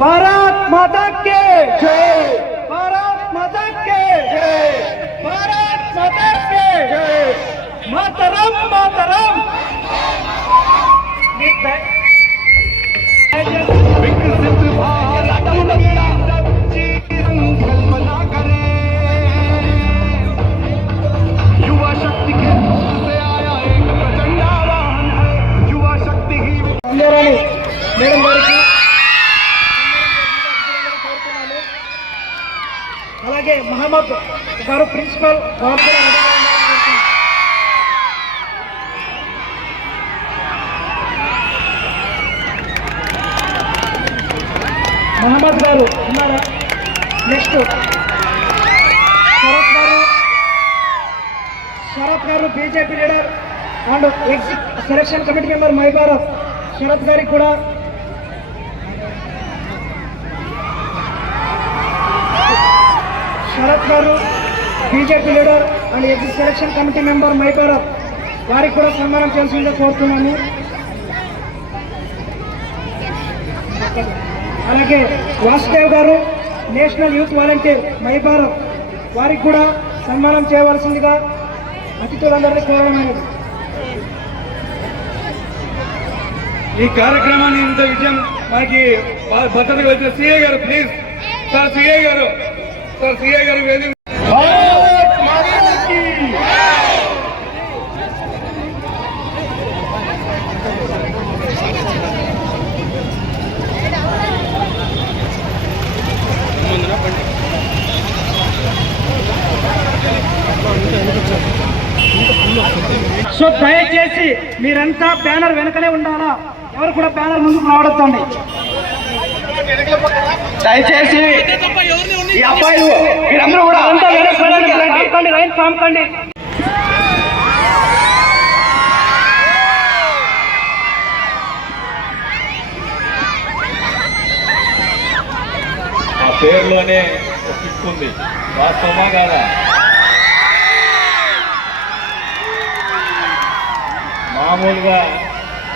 भारत माता के जय। भारत माता के जय। भारत माता के जय। मातरम। मातरम। అలాగే మహమ్మద్ గారు ప్రిన్సిపల్ మహమ్మద్ గారు ఉన్నారా? Next. Sarath garu. Sarath garu BJP leader and exit selection committee member my Bharat Sarath గారికి కూడా Sarath garu BJP leader and exit selection committee member my వారికి కూడా సన్మానం చేయాల్సిందిగా కోరుతున్నాను. అలాగే వాసుదేవ్ గారు నేషనల్ యూత్ వాలంటీర్ మైభారత్ వారికి కూడా సన్మానం చేయవలసిందిగా అతిథులందరినీ కోరడమైనది ఈ కార్యక్రమాన్ని ఇంత విజయం మనకి భద్రతగా వచ్చిన CA garu please. Sir CA garu. So దయచేసి మీరంతా బ్యానర్ వెనకనే ఉండాలా? ఎవరు కూడా బ్యానర్ ముందుకు రావడొద్దండి దయచేసి ఈ అబ్బాయిలు మీరందరూ కూడా అంతా ఫామ్ కండి ఆ పేరులోనే ఉంది. వాస్తవమా కాదా? మామూలుగా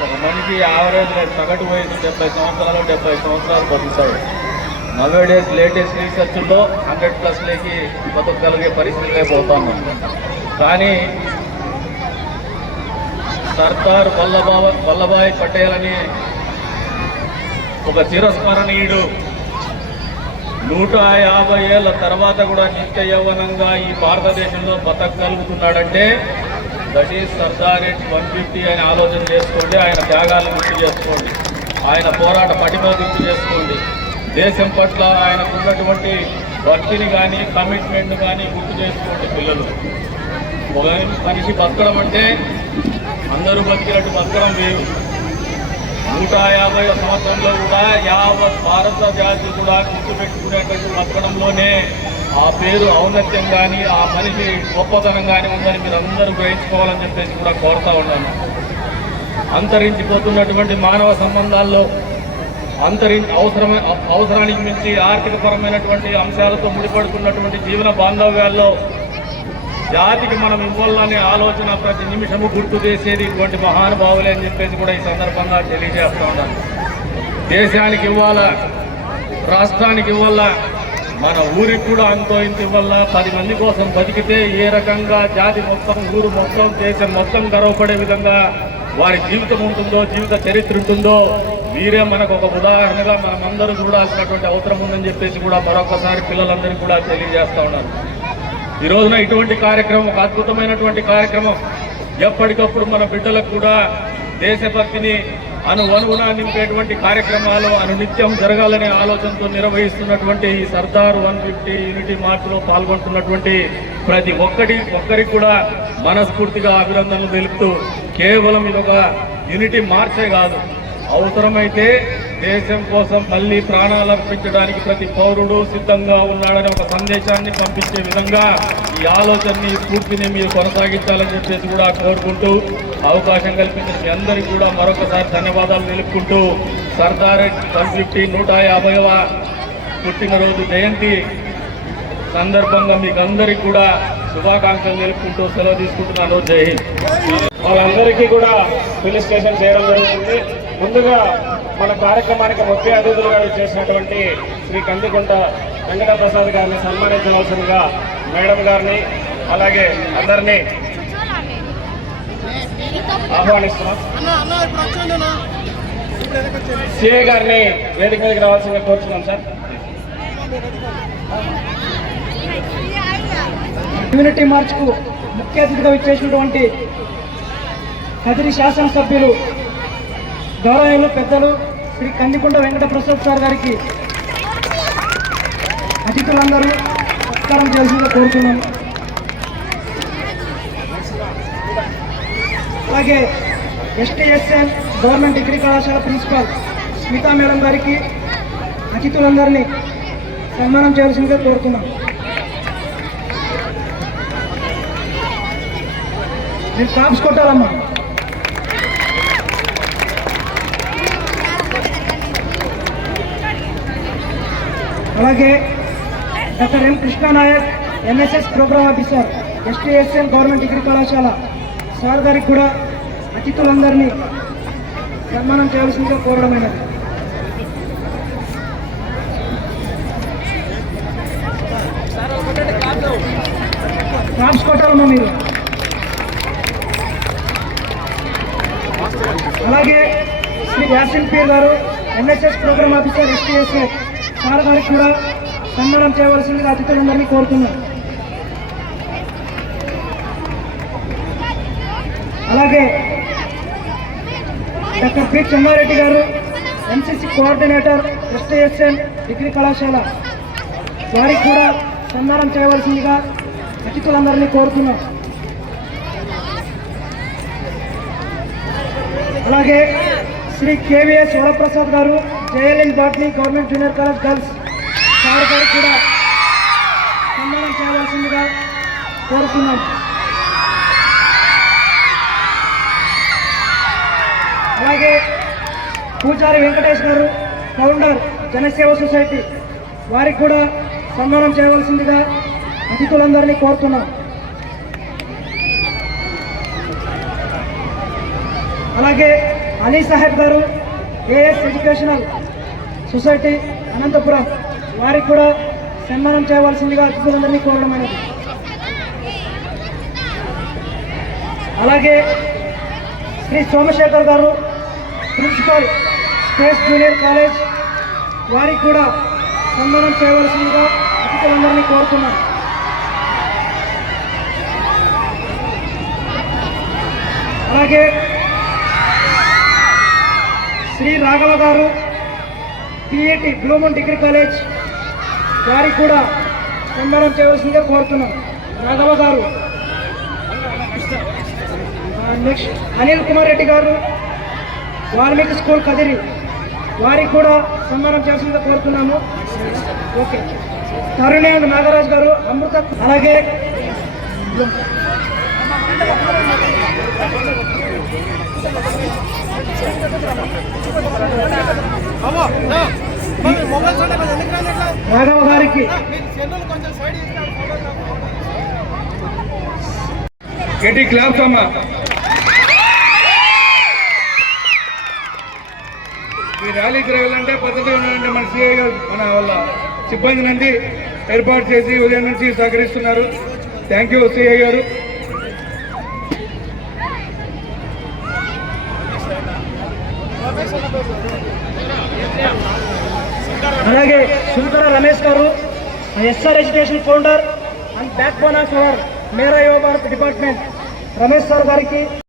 ఒక మనిషి యావరేజ్ సగటు వయసు డెబ్బై సంవత్సరాలు డెబ్బై సంవత్సరాలు బతుకుతాడు. నవేడేస్ లేటెస్ట్ రీసెర్చ్లో హండ్రెడ్ ప్లస్లోకి బతకగలిగే పరిస్థితి పోతున్నాం కానీ సర్దార్ వల్లభా వల్లభాయ్ పటేల్ అని ఒక చిరస్మరణీయుడు నూట యాభై ఏళ్ళ తర్వాత కూడా నిత్య యౌవనంగా ఈ భారతదేశంలో బతకగలుగుతున్నాడంటే దట్ ఈస్ సర్దార్ ఎట్ వన్ ఫిఫ్టీ అని ఆలోచన చేసుకోండి ఆయన త్యాగాలను గుర్తు చేసుకోండి ఆయన పోరాట పటిమ గుర్తు చేసుకోండి. దేశం పట్ల ఆయనకు ఉన్నటువంటి భక్తిని కానీ కమిట్మెంట్ కానీ గుర్తు చేసుకోండి పిల్లలు. ఒక మనిషి బతకడం అంటే అందరూ బతికినట్టు బతకడం లేదు నూట యాభై సంవత్సరంలో కూడా యావత్ భారత జాతి కూడా గుర్తుపెట్టుకునేటట్టు బతకడంలోనే ఆ పేరు ఔన్నత్యం కానీ ఆ మనిషి గొప్పతనం కానీ ఉందని మీరు అందరూ గ్రహించుకోవాలని చెప్పేసి కూడా కోరుతా ఉన్నాను. అంతరించిపోతున్నటువంటి మానవ సంబంధాల్లో అంతరి అవసరం అవసరానికి మించి ఆర్థికపరమైనటువంటి అంశాలతో ముడిపడుతున్నటువంటి జీవన బాంధవ్యాల్లో జాతికి మనం ఇవ్వాలనే ఆలోచన ప్రతి నిమిషము గుర్తు చేసేది ఇటువంటి మహానుభావులే అని చెప్పేసి కూడా ఈ సందర్భంగా తెలియజేస్తా ఉన్నాను. దేశానికి ఇవ్వాలా? రాష్ట్రానికి ఇవ్వాలా? మన ఊరికి కూడా అంతో ఇంత ఇవ్వాలా? పది మంది కోసం బతికితే ఏ రకంగా జాతి మొత్తం ఊరు మొత్తం దేశం మొత్తం గర్వపడే విధంగా వారి జీవితం ఉంటుందో జీవిత చరిత్ర ఉంటుందో వీరే మనకు ఒక ఉదాహరణగా మనమందరూ చూడాల్సినటువంటి అవసరం ఉందని చెప్పేసి కూడా మరొకసారి పిల్లలందరికీ కూడా తెలియజేస్తా ఉన్నారు ఈ రోజున ఇటువంటి కార్యక్రమం ఒక అద్భుతమైనటువంటి కార్యక్రమం. ఎప్పటికప్పుడు మన బిడ్డలకు కూడా దేశభక్తిని అను అనుగుణ నింపేటువంటి కార్యక్రమాలు అనునిత్యం జరగాలనే ఆలోచనతో నిర్వహిస్తున్నటువంటి ఈ సర్దార్ వన్ ఫిఫ్టీ యూనిటీ మార్చ్లో పాల్గొంటున్నటువంటి ప్రతి ఒక్కటి ఒక్కరికి కూడా మనస్ఫూర్తిగా అభినందనలు తెలుపుతూ కేవలం ఇది ఒక యూనిటీ మార్చే కాదు. అవసరమైతే దేశం కోసం మళ్ళీ ప్రాణాలు అర్పించడానికి ప్రతి పౌరుడు సిద్ధంగా ఉన్నాడని ఒక సందేశాన్ని పంపించే విధంగా ఈ ఆలోచనని స్ఫూర్తిని మీరు కొనసాగించాలని చెప్పేసి కూడా కోరుకుంటూ అవకాశం కల్పించిన మీ అందరికీ కూడా మరొకసారి ధన్యవాదాలు నిలుపుకుంటూ సర్దార్ వన్ ఫిఫ్టీ నూట యాభైవ పుట్టినరోజు జయంతి సందర్భంగా మీకు అందరికీ కూడా శుభాకాంక్షలు తెలుపుకుంటూ సెలవు తీసుకుంటున్నాను. జై హింద్. వాళ్ళందరికీ కూడా ఫెలిసిటేషన్ చేయడం జరుగుతుంది. ముందుగా మన కార్యక్రమానికి ముఖ్య అతిథులుగా చేసినటువంటి శ్రీ కందికుంట వెంకట ప్రసాద్ గారిని సన్మానించవలసిందిగా మేడం గారిని అలాగే అందరినీ ఆహ్వానిస్తున్నాం. సిఏ గారిని వేదిక మీదకి రావాల్సిందిగా కోరుతున్నాం సార్. యూనిటీ మార్చ్కు ముఖ్య అతిథిగా ఇచ్చేసినటువంటి కదిరి శాసనసభ్యులు గౌరవనీయులు పెద్దలు శ్రీ కందికుంట వెంకట ప్రసాద్ సార్ గారికి అతిథులందరూ సత్కారం చేసిందిగా కోరుతున్నాను. అలాగే ఎస్టీఎస్ఎన్ గవర్నమెంట్ డిగ్రీ కళాశాల ప్రిన్సిపాల్ స్మితా మేడం గారికి అతిథులందరినీ సన్మానం చేయాల్సిందిగా కోరుతున్నాను. నేను స్టాప్స్ కొట్టాలమ్మా. అలాగే doctor M Krishnanaik MSS program officer STSL government degree కళాశాల. సార్ గారికి కూడా అతిథులందరినీ సన్మానం చేయాల్సిందిగా కోరడమైనది. కాప్స్ కొట్టాలమ్మా మీరు. అలాగే శ్రీ యాసిన్ పీర్ గారు NHS program officer STSA sir గారికి కూడా సన్మానం చేయవలసిందిగా అతిథులందరినీ కోరుతున్నాను అలాగే డాక్టర్ పి చెన్నారెడ్డి గారు ఎంసీసీ కోఆర్డినేటర్ ఎస్టీఎస్ఎన్ డిగ్రీ కళాశాల వారికి కూడా సన్మానం చేయవలసిందిగా అతిథులందరినీ కోరుతున్నాం. అలాగే శ్రీ కేవీఎస్ వరప్రసాద్ గారు JLN botany government junior college girls sir గారు కూడా సన్మానం చేయవలసిందిగా కోరుతున్నాం. అలాగే పూజారి వెంకటేష్ గారు ఫౌండర్ జనసేవ సొసైటీ వారికి కూడా సన్మానం చేయవలసిందిగా అతిథులందరినీ కోరుతున్నాం. అలాగే అలీ సాహెబ్ గారు ఏఎస్ ఎడ్యుకేషనల్ సొసైటీ అనంతపురం వారికి కూడా సన్మానం చేయవలసిందిగా అతిథులందరినీ కోరడం అనేది. అలాగే శ్రీ సోమశేఖర్ గారు ప్రిన్సిపల్ స్పేస్ జూనియర్ కాలేజ్ వారికి కూడా సన్మానం చేయవలసిందిగా అతిథులందరినీ కోరుతున్నాను. అలాగే శ్రీ రాఘవ గారు పిఏటి బ్లూమన్ డిగ్రీ కాలేజ్ వారికి కూడా సన్మానం చేయవలసిందిగా కోరుతున్నాం. రాఘవ గారు. నెక్స్ట్ అనిల్ కుమార్ రెడ్డి గారు వాల్మీకి స్కూల్ కదిరి. వారికి కూడా సన్మానం చేయాల్సిందిగా కోరుతున్నాము. ఓకే. తరుణ్ అండ్ నాగరాజ్ గారు అమృత అలాగే రాఘవ గారికి. గట్టి క్లాప్స్ అమ్మా? ఈ ర్యాలీకి రావాలంటే పద్ధతిగా ఉండాలంటే మన సిఐ గారు మన వాళ్ళ సిబ్బంది నుండి ఏర్పాటు చేసి ఉదయం నుంచి సహకరిస్తున్నారు. థ్యాంక్ యూ సిఐ గారు. అలాగే Shunkara Ramesh garu SR education founder and backbone of our Mera yoga department Ramesh sir గారికి